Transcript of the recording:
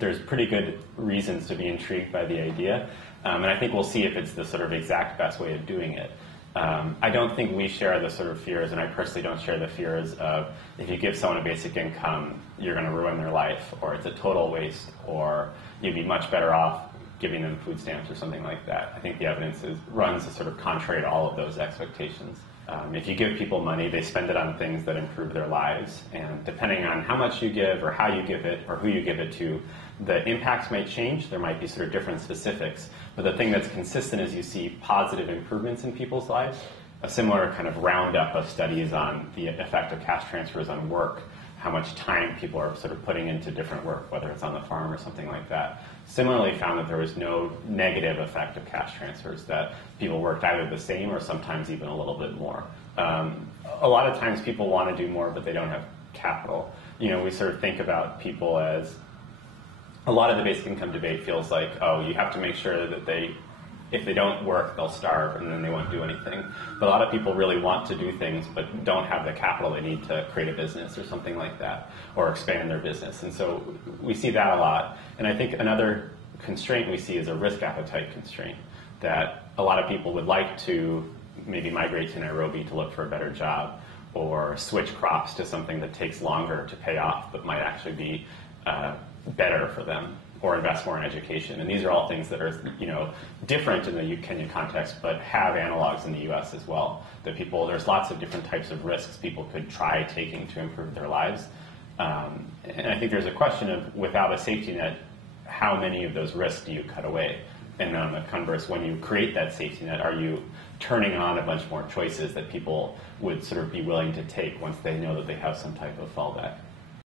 there's pretty good reasons to be intrigued by the idea, and I think we'll see if it's the sort of exact best way of doing it. I don't think we share the sort of fears, and I personally don't share the fears of if you give someone a basic income, you're going to ruin their life, or it's a total waste, or you'd be much better off giving them food stamps or something like that. I think the evidence runs sort of contrary to all of those expectations. If you give people money, they spend it on things that improve their lives, and depending on how much you give or how you give it or who you give it to, the impacts might change. There might be sort of different specifics, but the thing that's consistent is you see positive improvements in people's lives. A similar kind of roundup of studies on the effect of cash transfers on work, how much time people are sort of putting into different work, whether it's on the farm or something like that. Similarly found that there was no negative effect of cash transfers, that people worked either the same or sometimes even a little bit more. A lot of times people want to do more, but they don't have capital. You know, we sort of think about people as, a lot of the basic income debate feels like, oh, you have to make sure that if they don't work, they'll starve and then they won't do anything. But a lot of people really want to do things but don't have the capital they need to create a business or something like that, or expand their business. And so we see that a lot. And I think another constraint we see is a risk appetite constraint, that a lot of people would like to maybe migrate to Nairobi to look for a better job, or switch crops to something that takes longer to pay off but might actually be better for them, or invest more in education. And these are all things that are, you know, different in the Kenyan context, but have analogs in the US as well. That there's lots of different types of risks people could try taking to improve their lives. And I think there's a question of, without a safety net, how many of those risks do you cut away? And on the converse, when you create that safety net, are you turning on a bunch more choices that people would sort of be willing to take once they know that they have some type of fallback?